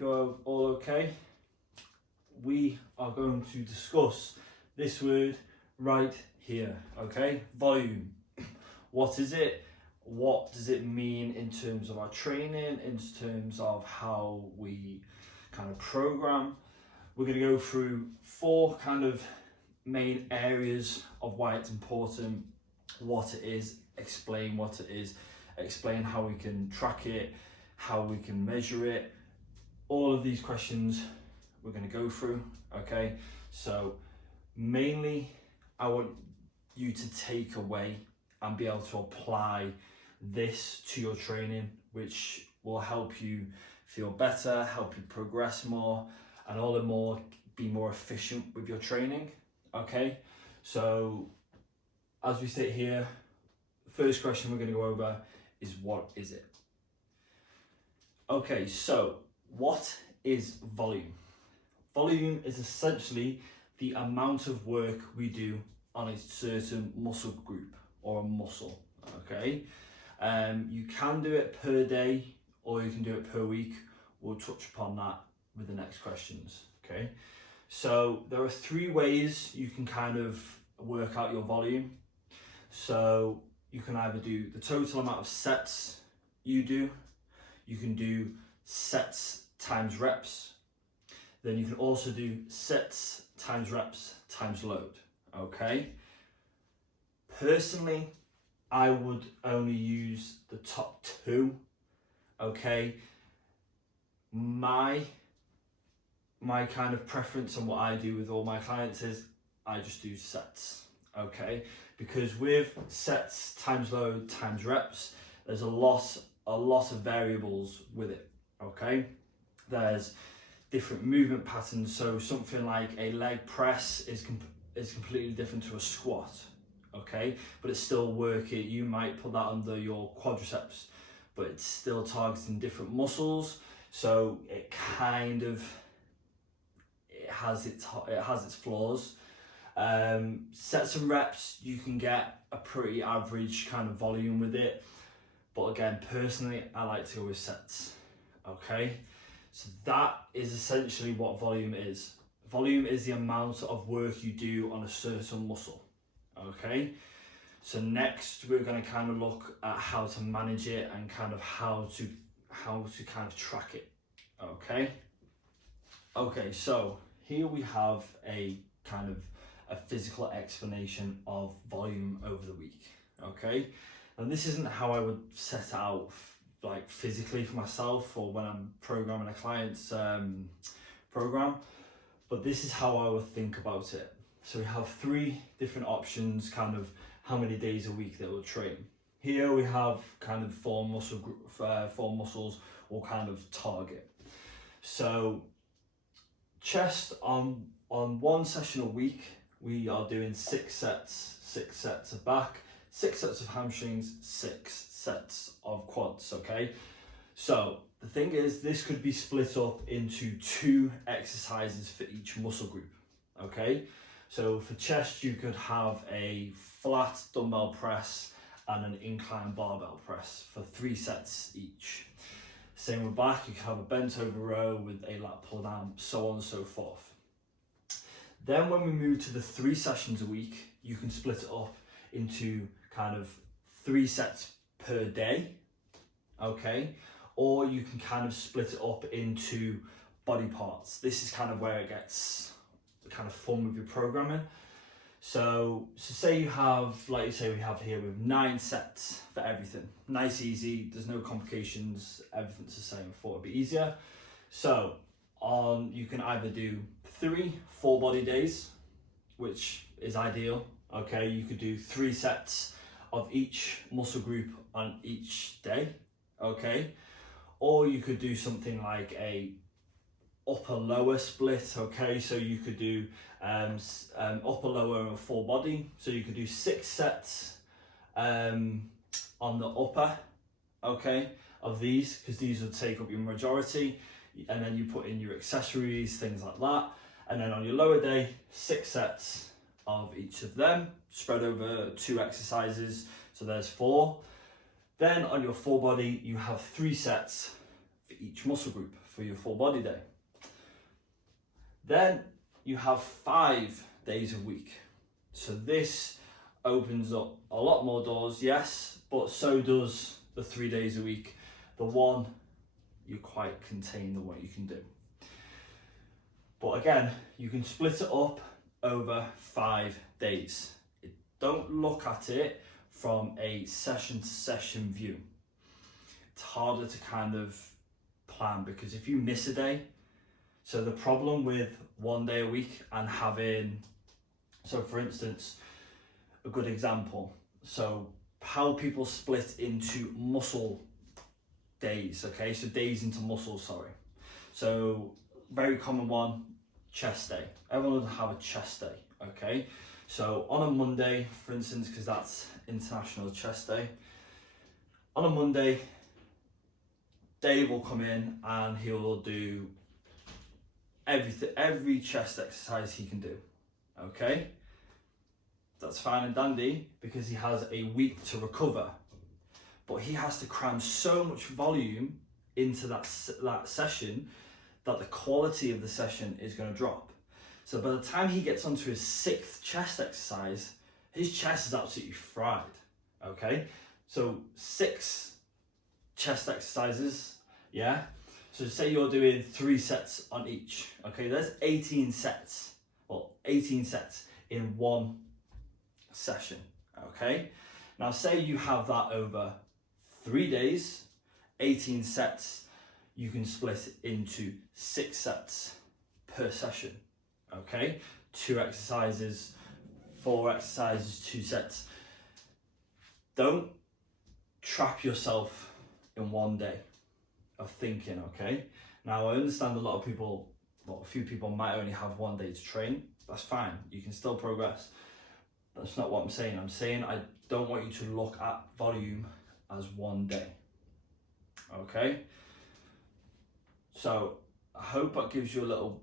you're all okay. We are going to discuss this word right here, okay? Volume. What is it? What does it mean in terms of our training, in terms of how we kind of program? We're going to go through 4 kind of main areas of why it's important, what it is, explain what it is, explain how we can track it, how we can measure it. All of these questions we're going to go through, okay? So mainly I want you to take away and be able to apply this to your training, which will help you feel better, help you progress more, and all the more be more efficient with your training, okay? So as we sit here, the first question we're going to go over is, what is it? Okay, so what is volume? Volume is essentially the amount of work we do on a certain muscle group or a muscle, okay? You can do it per day or you can do it per week. We'll touch upon that with the next questions, okay? So there are 3 ways you can kind of work out your volume. So you can either do the total amount of sets you do, you can do sets times reps, then you can also do sets times reps times load, okay? Personally, I would only use the top 2, okay? My kind of preference and what I do with all my clients is I just do sets, okay? Because with sets times load times reps, there's a lot of variables with it, okay? There's different movement patterns, so something like a leg press is completely different to a squat, okay? But it's still working. You might put that under your quadriceps, but it's still targeting different muscles, so it kind of has its flaws. Sets and reps, you can get a pretty average kind of volume with it, but again, personally, I like to go with sets, okay? So that is essentially what volume is. Volume is the amount of work you do on a certain muscle, okay? So next we're going to kind of look at how to manage it and kind of how to kind of track it, okay? Okay, so here we have a kind of a physical explanation of volume over the week, okay? And this isn't how I would set it out like physically for myself or when I'm programming a client's program, but this is how I would think about it. So we have 3 different options, kind of how many days a week they will train. Here we have kind of 4 muscles or kind of target. So chest on 1 session a week, we are doing 6 sets of back, 6 sets of hamstrings, 6 sets of quads, okay? So the thing is, this could be split up into 2 exercises for each muscle group, okay? So for chest, you could have a flat dumbbell press and an incline barbell press for 3 sets each. Same with back, you can have a bent over row with a lat pull down, so on and so forth. Then when we move to the 3 sessions a week, you can split it up into kind of 3 sets per day, okay? Or you can kind of split it up into body parts. This is kind of where it gets kind of fun with your programming. So say you have, like you say we have here with 9 sets for everything. Nice, easy, there's no complications, everything's the same. I thought it'd be easier. So you can either do 3 full body days, which is ideal, okay? You could do 3 sets of each muscle group on each day, okay? Or you could do something like a upper lower split, okay? So you could do upper lower and full body. So you could do 6 sets on the upper, okay, of these, because these would take up your majority, and then you put in your accessories, things like that. And then on your lower day, 6 sets of each of them spread over 2 exercises, so there's 4. Then on your full body, you have 3 sets for each muscle group, for your full body day. Then you have 5 days a week. So this opens up a lot more doors, yes, but so does the 3 days a week. The one, you quite contain the what you can do. But again, you can split it up over 5 days. Don't look at it from a session to session view. It's harder to kind of plan, because if you miss a day, so the problem with 1 day a week and having, so for instance, a good example, so how people split into muscle days, okay, so days into muscles, sorry. So very common one, chest day. Everyone would have a chest day, okay? So on a Monday, for instance, because that's International Chest Day, on a Monday, Dave will come in and he will do every chest exercise he can do, okay? That's fine and dandy because he has a week to recover, but he has to cram so much volume into that session that the quality of the session is going to drop. So by the time he gets onto his 6th chest exercise, his chest is absolutely fried, okay? So 6 chest exercises, yeah? So say you're doing 3 sets on each, okay? There's 18 sets, well, 18 sets in one session, okay? Now say you have that over 3 days, 18 sets, you can split into 6 sets per session, okay? 2 exercises, 4 exercises, 2 sets. Don't trap yourself in 1 day of thinking, okay? Now I understand a lot of people, well, a few people might only have 1 day to train. That's fine, you can still progress. That's not what I'm saying. I'm saying I don't want you to look at volume as 1 day, okay? So I hope that gives you a little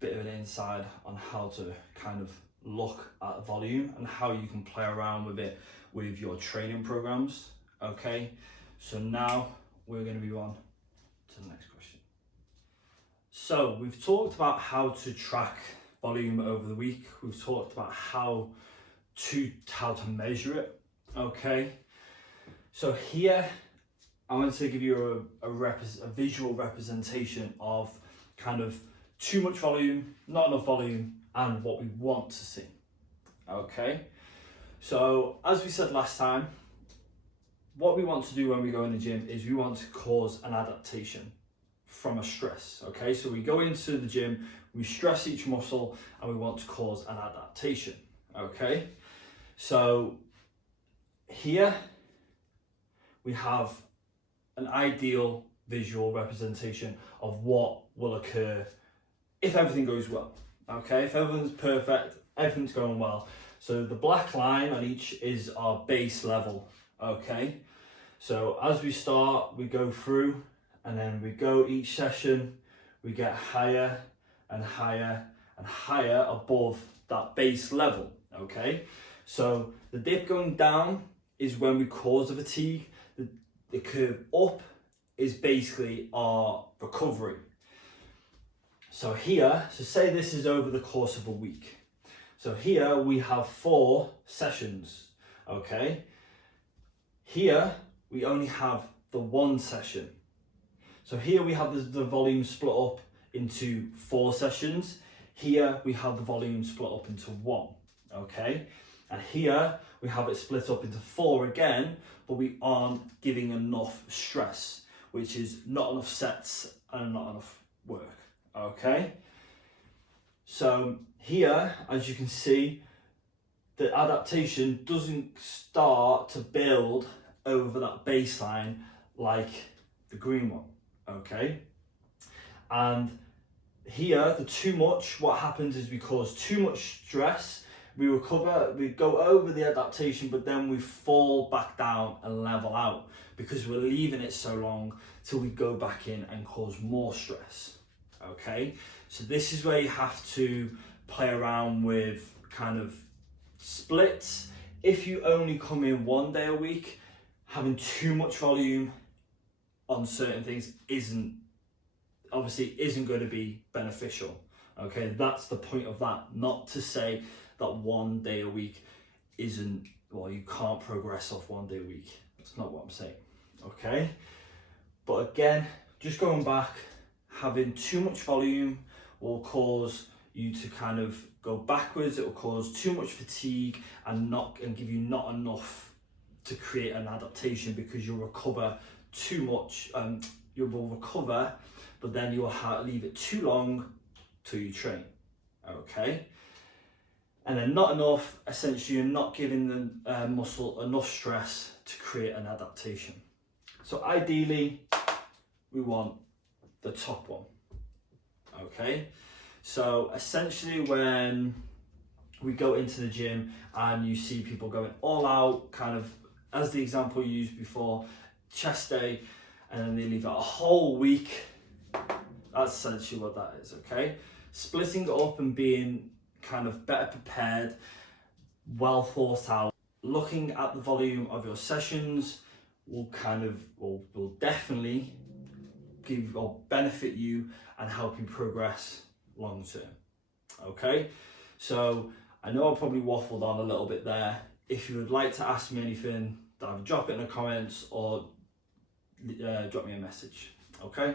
bit of an insight on how to kind of look at volume and how you can play around with it with your training programs, okay? So now we're going to move on to the next question. So we've talked about how to track volume over the week. We've talked about how to measure it, okay? So here I want to give you a visual representation of kind of too much volume, not enough volume, and what we want to see, okay? So as we said last time, what we want to do when we go in the gym is we want to cause an adaptation from a stress, okay? So we go into the gym, we stress each muscle, and we want to cause an adaptation, okay? So here we have an ideal visual representation of what will occur if everything goes well, okay? If everything's perfect, everything's going well. So the black line on each is our base level, okay? So as we start, we go through, and then we go each session, we get higher and higher and higher above that base level, okay? So the dip going down is when we cause the fatigue. The curve up is basically our recovery. So here, so say this is over the course of a week. So here we have 4 sessions, okay? Here we only have the 1 session. So here we have the volume split up into 4 sessions. Here we have the volume split up into 1, okay? And here we have it split up into 4 again, but we aren't giving enough stress, which is not enough sets and not enough work, okay? So here, as you can see, the adaptation doesn't start to build over that baseline like the green one, okay? And here, the too much, what happens is we cause too much stress, we recover, we go over the adaptation, but then we fall back down and level out because we're leaving it so long till we go back in and cause more stress, okay? So this is where you have to play around with kind of splits. If you only come in 1 day a week, having too much volume on certain things isn't obviously isn't going to be beneficial. Okay, that's the point of that. Not to say that 1 day a week isn't, well, you can't progress off 1 day a week. That's not what I'm saying. Okay, but again, just going back, having too much volume will cause you to kind of go backwards. It will cause too much fatigue and give you not enough to create an adaptation, because you'll recover too much. You will recover, but then you will leave it too long till you train. Okay, and then not enough. Essentially, you're not giving the muscle enough stress to create an adaptation. So ideally, we want the top one. Okay, so essentially when we go into the gym and you see people going all out, kind of as the example you used before, chest day, and then they leave it a whole week, that's essentially what that is. Okay, splitting it up and being kind of better prepared, well thought out, looking at the volume of your sessions will definitely give or benefit you and help you progress long term. Okay, so I know I probably waffled on a little bit there. If you would like to ask me anything, either drop it in the comments or drop me a message. Okay.